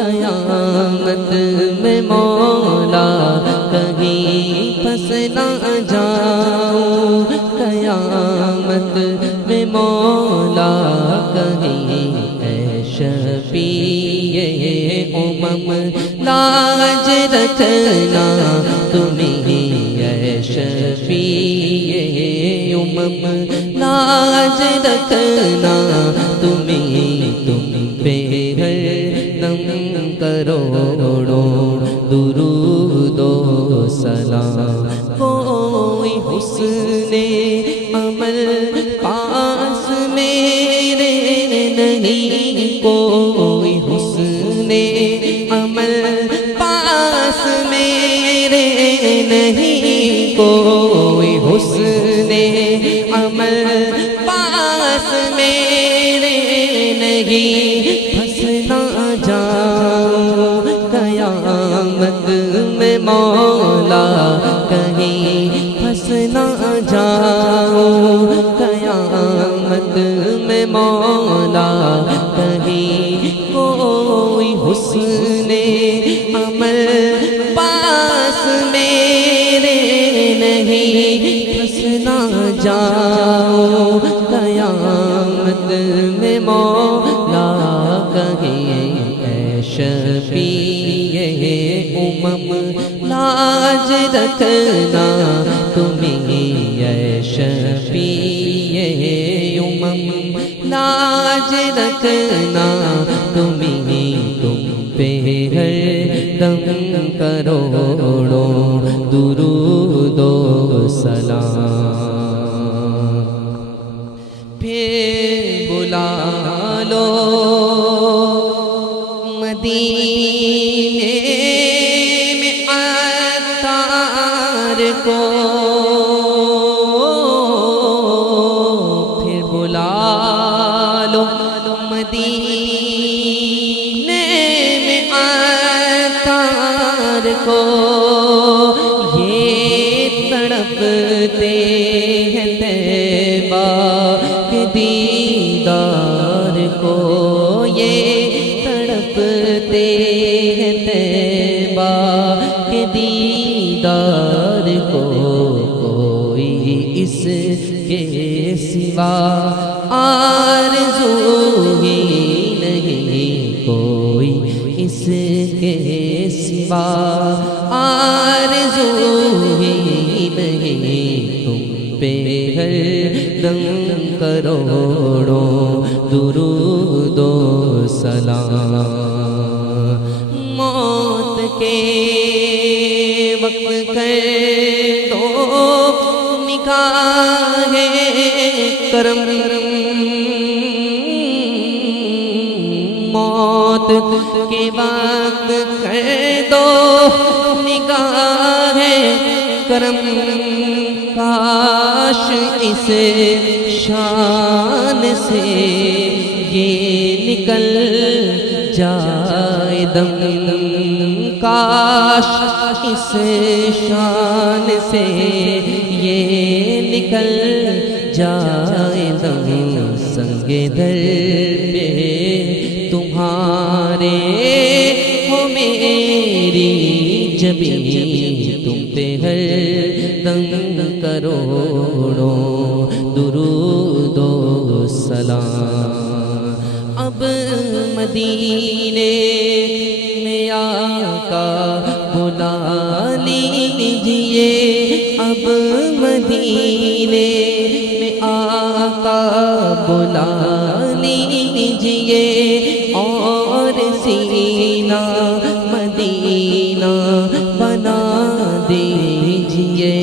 قیامت میں مولا کہیں پھنس نہ جاؤں، قیامت میں مولا کہیں اے شفیع امم لاج رکھنا تمہیں، اے شفیع امم لاج رکھنا تمہیں، تم پہ ہر دم کروڑوں درود و سلام۔ کوئی حسن عمل پاس میرے نہیں، کوئی حسن عمل پاس میرے نہیں، کوئی حسن عمل پاس میرے نہیں، پھنس نہ جاؤں قیامت میں مولا کہیں، پھنس نہ جاؤں قیامت میں مولا کہیں، کوئی حسن عمل پاس میرے نہیں، پھنس نہ جاؤں قیامت میں مولا کہیں، اے شفیع امم لاج رکھنا تمہیں، اے شفیع امم لاج رکھنا تمہیں، تم پہ ہر دم کروڑوں درود و سلام۔ پھر بلا لو مدینے میں عطار کو، پھر بلا لو مدینے میں عطار کو، یہ تڑپتے ہیں طیبہ کے دیدار کو، یہ تڑپتے ہیں طیبہ کے دیدار کو، کوئی اس کے سوا آرزو ہی نہیں، کوئی اس کے سوا آرزو ہی نہیں، تم پہ ہر دم کروڑوں درود و سلام۔ موت کے وقت کر دو نگاہ کرم، موت کے وقت کر دو نگاہ کرم، کاش اس شان سے یہ نکل جائے دم، کاش اس شان سے یہ نکل جائے دم، سنگ در پہ تمہارے ہو میری جبیں، تم پہ ہر دم کروڑوں درود و سلام۔ اب مدینے میں آقا بلا لیجئے، اب مدینے میں آقا بلا لیجئے، اور سینہ مدینہ بنا دیجئے،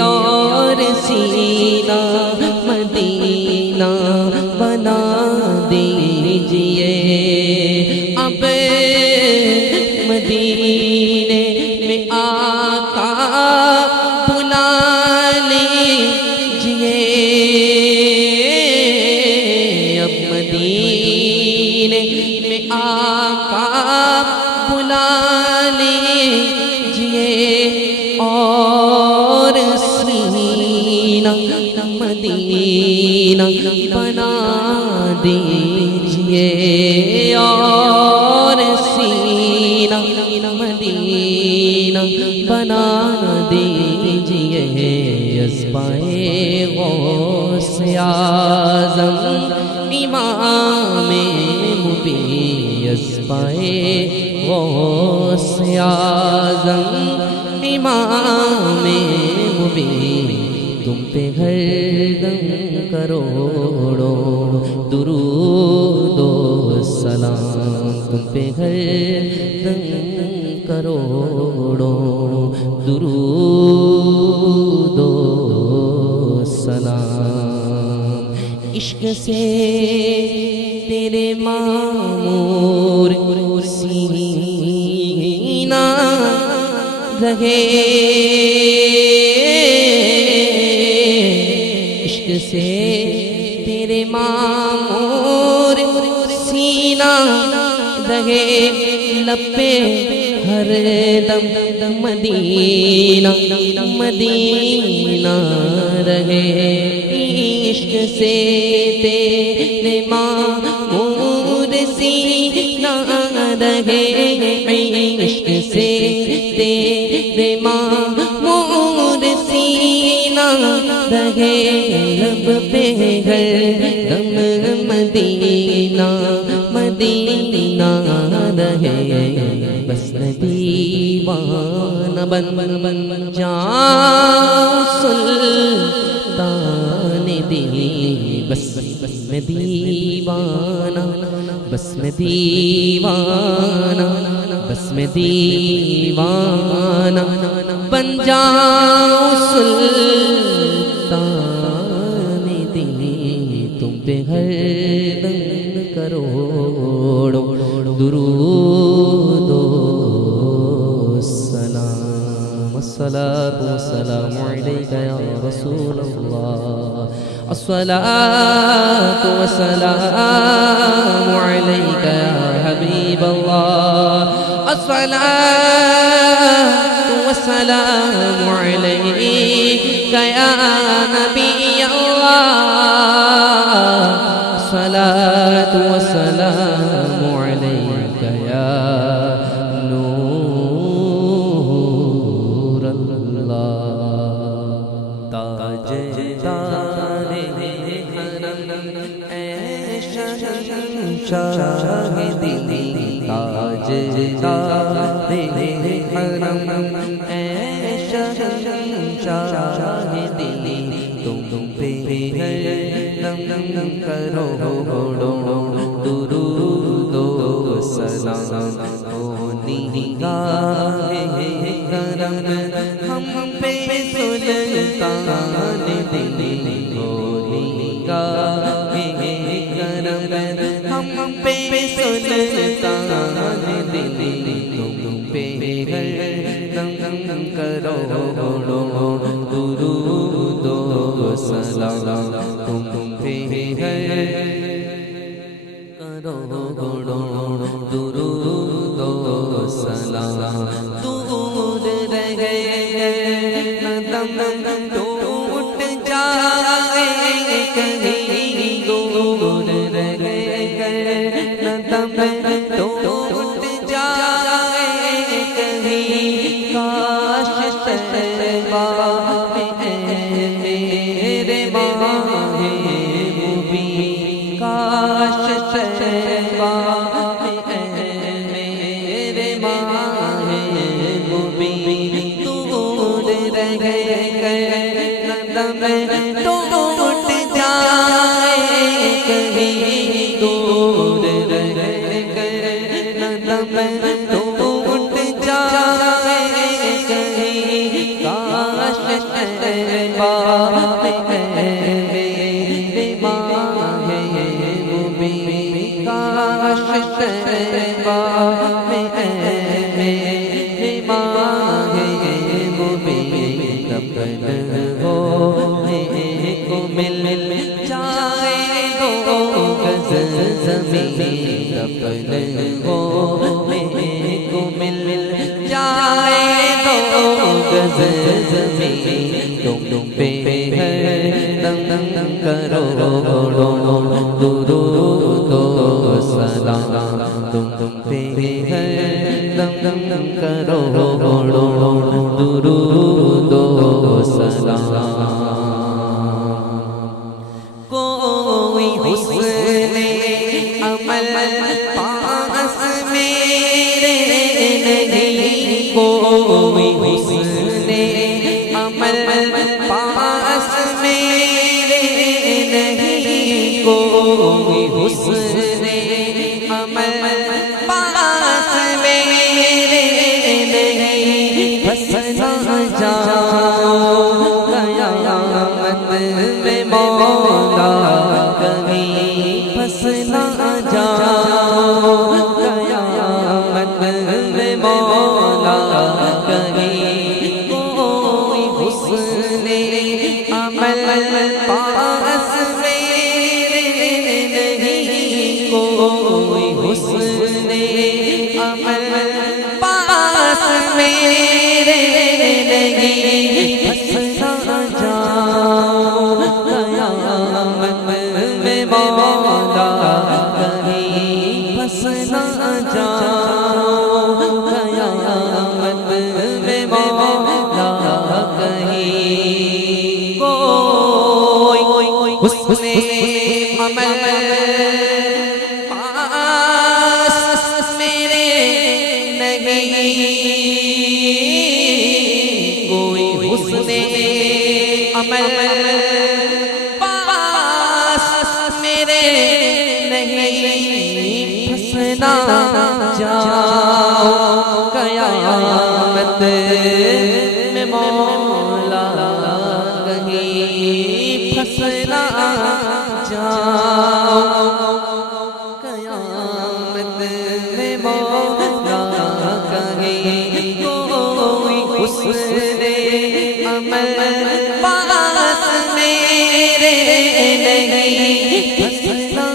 اور سینہ مدینہ بنا دیجئے، اب مدینے میں آقا بلا لیجئے، اب مدینے میں آقا بلا لیجئے، اور سینہ مدینہ بنا دیجئے، اور سینہ اصفائے غوث اعظم امام مبین تم پہ ہر دم کروڑوں درود و سلام تم پہ ہر دم کروڑوں درود و سلام عشق سے تیرے معمور سینہ رہے عشق سے تیرے معمور سینہ رہے لب پہ ہر دم مدینہ مدینہ رہے عشق سے تیرے معمور سینہ رہے عشق سے تیرے معمور سینہ رہے لب پہ ہر دم مدینہ مدینہ رہے بس دیوانہ بن جاؤں سلطان دی بس میں دیوانہ بس میں دیوانہ بس میں دیوانہ بن جاؤں سلطان دی تم پہ ہر دم کروڑوں درود و سلام الصلاة والسلام علیک یا رسول اللہ الصلاة والسلام علیک یا حبیب اللہ الصلاة والسلام علیک یا نبی اللہ الصلاة والسلام علیک یا نور اللہ تاجدار حرم اے شہنشاہ دلی تاجدار حرم اے شہنشاہ دلی تم پہ دم کروڑوں درود و سلام او نگاہ کرم ہم پہ سلطان دلی او نگاہ کرم ہم پہ سلطان دلی تم پہ دم کروڑوں درود و سلام تم پہ کروڑوں درود و سلام دور رہے دم ٹوٹ جائے کہیں دور رہے دم ٹوٹ جائے کہیں کاش طیبہ میرے ماہ مبین کاش طیبہ میرے ماہ مبین دور رہے دم ٹوٹ جائے کہیں دور رہے دم ٹوٹ جائے کہیں کاش طیبہ میرے ماہ مبین کاش طیبہ میرے ماہ مبین دفن ہو کو مل جائے دو گز زمین دفن ہو کو مل جائے دو گز زمین تم پہ دم کروڑوں درود و سلام تم پہ دم کروڑوں درود و سلام کوئی حسن عمل پاس کہیں کوئی حسن عمل پاس میرے نہیں، کوئی حسن عمل پاس میرے نہیں، پھنسا جاؤں قیامت میں مولا کہیں، پھنسا جاؤں قیامت میں مولا کہیں، کوئی حسن عمل پاس میرے نہیں، کوئی حسن عمل پاس میرے نہیں، پھنسنا جاؤ قیامت میں مولا کہیں، پھنسنا جاؤ قیامت میں مولا کہیں، کوئی حسن عمل پاس میرے نہیں، پھنسنا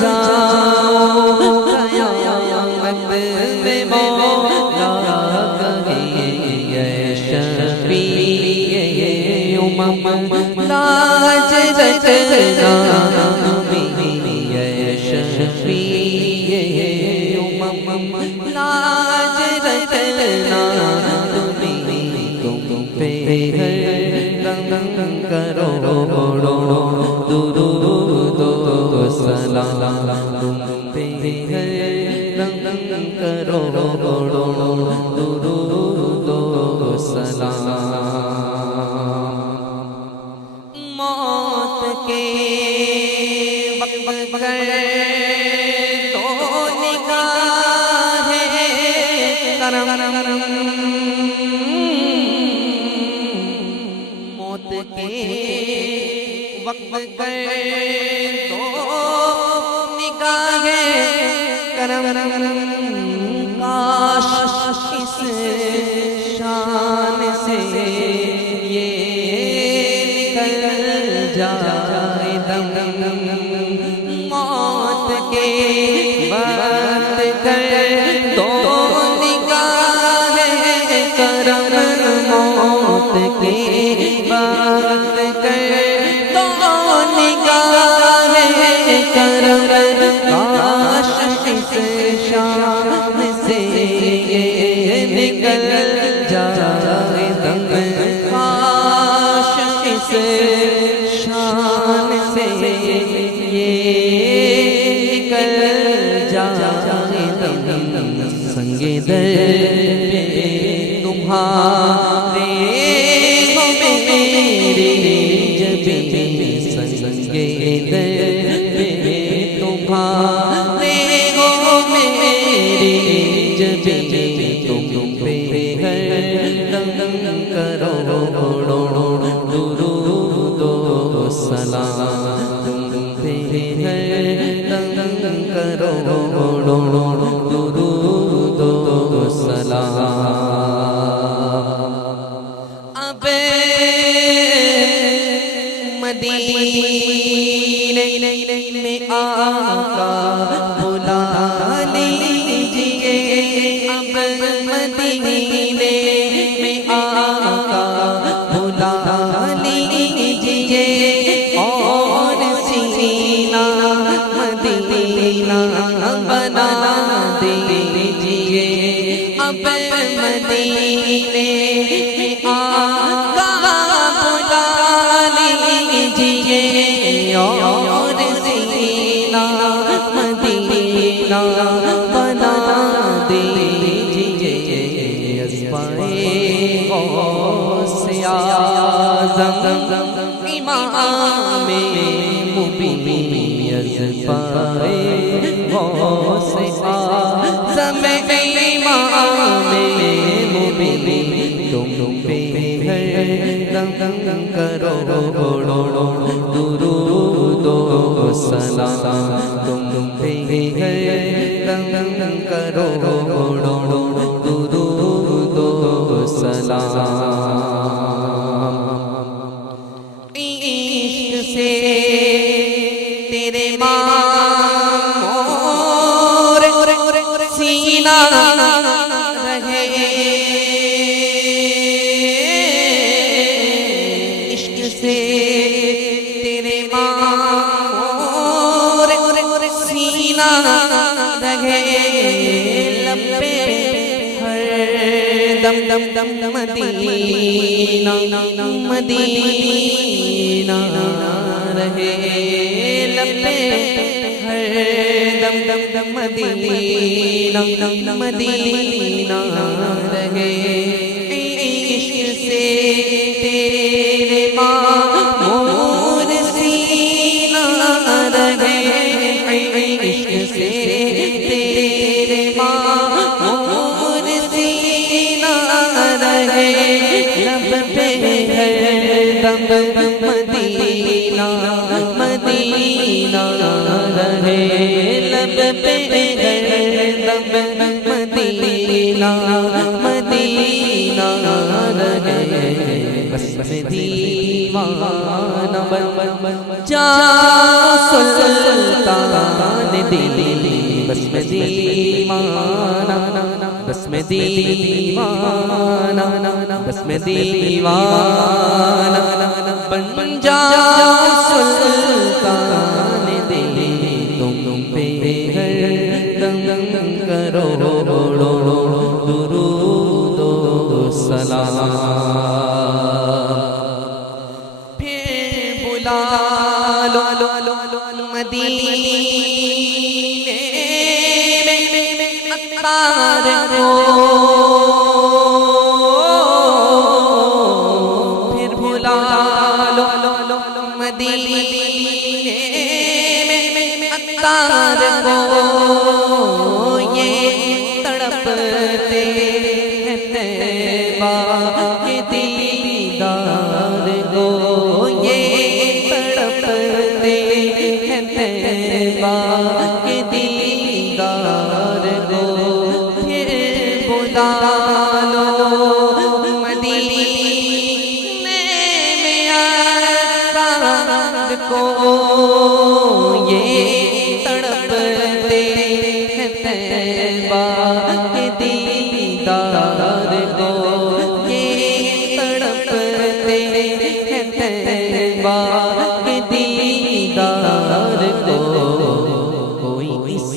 جاؤ قیامت میں مولا کہیں، یا شفیع امم لاج رکھنا تمہیں، یا شفیع امم لاج رکھنا تمہیں، تم پہ کروڑوں درود و سلام، تم پہ کروڑوں درود و سلام، موت کے وقت تو نگاہ کرم، موت کے وقت تو نگاہ کرم، کاش اس شان سے یہ نکل جائے دم، موت کے وقت تو نگاہ کرم، موت کے وقت تو نگاہ کرم، کاش اس شان سے یہ نکل جائے دم، کاش اس شان سے یہ نکل جائے دم، سنگے در پہ تمہارے ہو میرے جب، سنگے در پہ تمہارے ہو میرے جب، تم پہ ہر دم کروڑوں درود و سلام، تم پہ ہر دم کروڑوں درود و سلام، اب مدینے میں آقا بلا لیجئے، اب مدینے میں آقا بلا لیجئے، اور سینہ مدینہ بنا دیجئے، اب مدینے میں آقا بلا لیجئے، اور سینہ مدینہ بنا دیجئے، اسمائے غوث اعظم امام مبین، اسمائے غوث اعظم امام مبین، تم پہ ہر دم کروڑوں درود و سلام، تم پہ ہر دم کروڑوں درود و رہے عشق سے تیرے ماں سینہ رہے لب پہ ہر دم دم دم مدینہ مدینہ رہے لب پہ ہر دم دم دم مدینہ مدینہ رہے عشق سے تیرے معمور سینہ رہے عشق سے تیرے معمور سینہ رہے لب پہ ہر دم مدینہ مدینہ رہے لب پہ ہر دم مدینہ مدینہ رہے بس میں دیوانہ بن جا سلطان دل بس میں دیوانہ بس میں دیوانہ بس میں دیوانہ بن جا سلطان دل تم پہ ہر دم کرو درود و سلام پھر بلا لو مدینے میں اطہار کو پھر بلا لو مدینے میں اطہار کو یہ تڑپتے ہیں طیبہ کے دیدار کو یہ تڑپتے ہیں طیبہ کے دیدار کو پھر بلا لو مدینے میں اطہار کو یہ تڑپتے ہیں طیبہ کے دیدار کو یہ تڑپتے ہیں طیبہ کے دیدار کو کوئی اس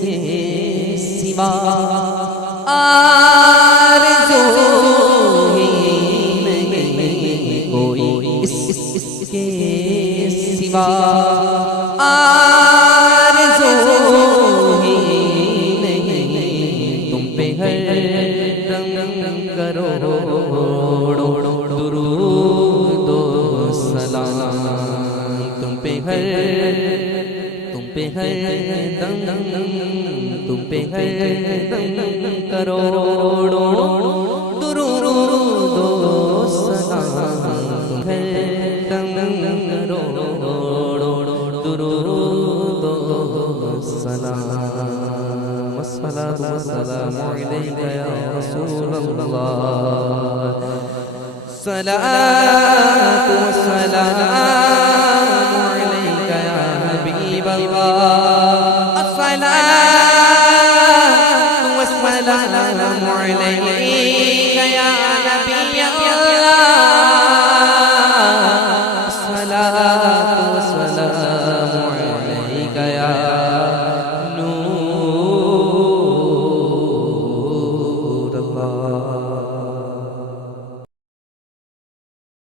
کے سوا آرزو ہی نہیں کوئی اس کے سوا آرزو ہی نہیں تم پہ ہر دم کرو درود و سلام تم پہ ہر دم تم پہ ہر دم کرو درود و سلام تم ہر دم کرو درود و سلام والصلاة والسلام عليك يا رسول الله صلاة والسلام عليك يا حبيب الله الصلاة والسلام عليك